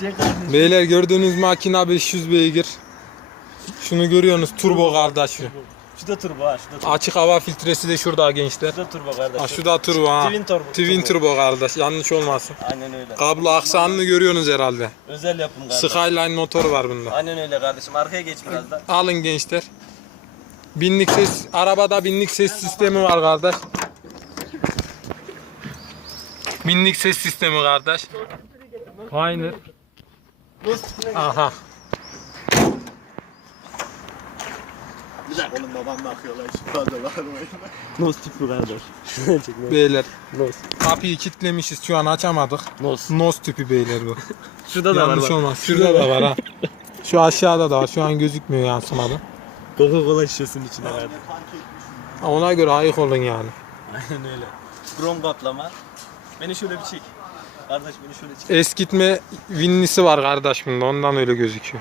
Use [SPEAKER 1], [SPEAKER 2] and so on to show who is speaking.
[SPEAKER 1] Çek kardeşim.
[SPEAKER 2] Beyler gördüğünüz makina 500 beygir. Şunu görüyorsunuz turbo kardeş şu.
[SPEAKER 1] Şu da turbo ha. Şu da turbo.
[SPEAKER 2] Açık hava filtresi de şurada gençler.
[SPEAKER 1] Şu da turbo kardeş.
[SPEAKER 2] Ha şu da turbo ha.
[SPEAKER 1] Twin turbo.
[SPEAKER 2] Twin turbo kardeş yanlış olmasın.
[SPEAKER 1] Aynen öyle.
[SPEAKER 2] Kablo aksanını görüyorsunuz herhalde.
[SPEAKER 1] Özel yapım kardeş.
[SPEAKER 2] Skyline motoru var bunda.
[SPEAKER 1] Aynen öyle kardeşim. Arkaya geç biraz da.
[SPEAKER 2] Alın gençler. Binlik ses, arabada binlik ses sistemi var kardeş. Binlik ses sistemi kardeş. Aynen. Aha.
[SPEAKER 3] Oğlum babam bakıyorlar şu adalar
[SPEAKER 1] Nos tip bu kardeş.
[SPEAKER 2] Beyler
[SPEAKER 1] Nos.
[SPEAKER 2] kapıyı kilitlemişiz şu an açamadık.
[SPEAKER 1] Nos.
[SPEAKER 2] Nos tüpü beyler bu.
[SPEAKER 1] Şurada da var
[SPEAKER 2] Yanlış
[SPEAKER 1] bak.
[SPEAKER 2] olmaz. Şurada da var ha. Şu aşağıda da var. Şu an gözükmüyor yansımada.
[SPEAKER 1] Coca Cola şişesinin içinde kardeş.
[SPEAKER 2] Ona göre ayık olun yani.
[SPEAKER 1] Aynen öyle. Krom kaplama. Beni şöyle bir çek. Kardeş beni şöyle çek.
[SPEAKER 2] Eskitme vinnisi var kardeş bunda. Ondan öyle gözüküyor.